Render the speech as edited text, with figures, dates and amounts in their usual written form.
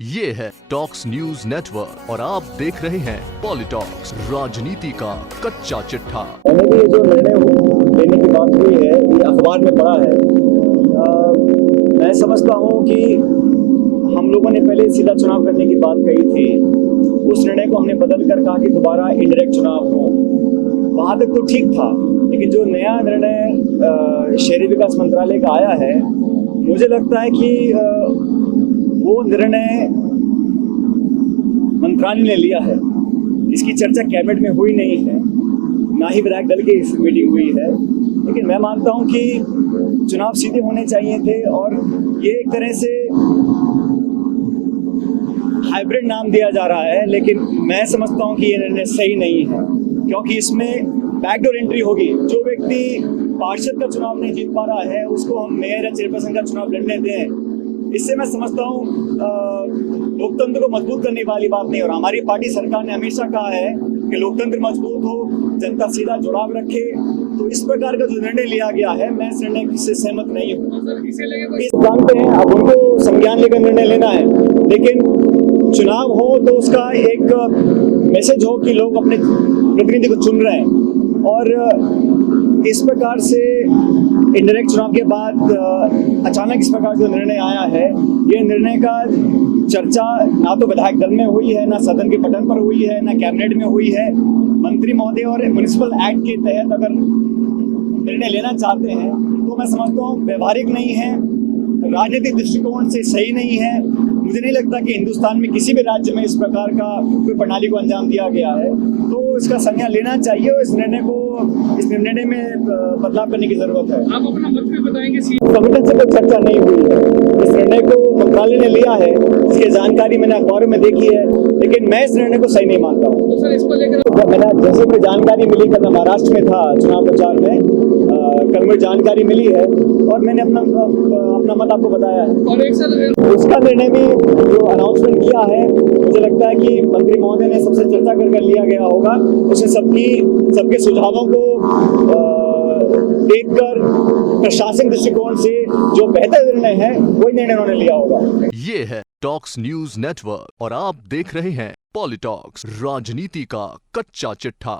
ये है talks news network और आप देख रहे हैं पॉलिटॉक्स, राजनीति का कच्चा चिट्ठा। मैंने भी जो निर्णय लेने की बात हुई है ये अखबार में पढ़ा है। मैं समझता हूँ कि हम लोगों ने पहले सीधा चुनाव करने की बात कही थी, उस निर्णय को हमने बदल कर कहा कि दोबारा इनडायरेक्ट चुनाव हो। वहाँ तक तो ठीक था, लेकिन जो नया निर्णय शहरी विकास मंत्रालय का आया है, मुझे लगता है कि वो निर्णय मंत्रालय ने लिया है। इसकी चर्चा कैबिनेट में हुई नहीं है, ना ही विधायक दल की मीटिंग हुई है। लेकिन मैं मानता हूं कि चुनाव सीधे होने चाहिए थे और ये एक तरह से हाइब्रिड नाम दिया जा रहा है, लेकिन मैं समझता हूं कि ये निर्णय सही नहीं है, क्योंकि इसमें बैकडोर एंट्री होगी। जो व्यक्ति पार्षद का चुनाव नहीं जीत पा रहा है, उसको हम मेयर या चेयरपर्सन का चुनाव लड़ने दें। इससे मैं समझता हूँ लोकतंत्र को मजबूत करने वाली बात नहीं। और हमारी पार्टी सरकार ने हमेशा कहा है कि लोकतंत्र मजबूत हो, जनता सीधा जुड़ाव रखे। तो इस प्रकार का जो निर्णय लिया गया है, मैं इस निर्णय से सहमत नहीं हूँ। इस जानते हैं, अब उनको संज्ञान लेकर निर्णय लेना है, लेकिन चुनाव हो तो उसका एक मैसेज हो कि लोग अपने प्रतिनिधि को चुन रहे हैं। और इस प्रकार से इनडायरेक्ट चुनाव के बाद अचानक इस प्रकार जो निर्णय आया है, ये निर्णय का चर्चा ना तो विधायक दल में हुई है, ना सदन के पटल पर हुई है, ना कैबिनेट में हुई है। मंत्री महोदय और म्युनिसिपल एक्ट के तहत अगर निर्णय लेना चाहते हैं तो मैं समझता हूँ व्यवहारिक नहीं है, राजनीतिक दृष्टिकोण से सही नहीं है। मुझे नहीं लगता कि हिंदुस्तान में किसी भी राज्य में इस प्रकार का कोई प्रणाली को अंजाम दिया गया है। तो इसका संज्ञान लेना चाहिए और इस निर्णय में बदलाव करने की जरूरत है। आप अपना मत भी बताएंगे। संगठन से कोई चर्चा नहीं हुई है, इस निर्णय को मंत्रालय ने लिया है, इसकी जानकारी मैंने अखबारों में देखी है, लेकिन मैं इस निर्णय को सही नहीं मानता हूँ। तो सर इसको लेकर मैंने जैसे मुझे जानकारी मिली, कल मैं महाराष्ट्र में था चुनाव प्रचार में, कल मुझे जानकारी मिली है और मैंने अपना मत आपको बताया है। और एक सर उसका निर्णय भी जो अनाउंसमेंट किया है, मुझे लगता है कि मंत्री महोदय ने सबसे चर्चा कर लिया गया होगा। उसने सबके सुझावों को देखकर प्रशासनिक दृष्टिकोण से जो बेहतर निर्णय है वही निर्णय उन्होंने लिया होगा। ये है टॉक्स न्यूज नेटवर्क और आप देख रहे हैं पॉलिटॉक्स, राजनीति का कच्चा चिट्ठा।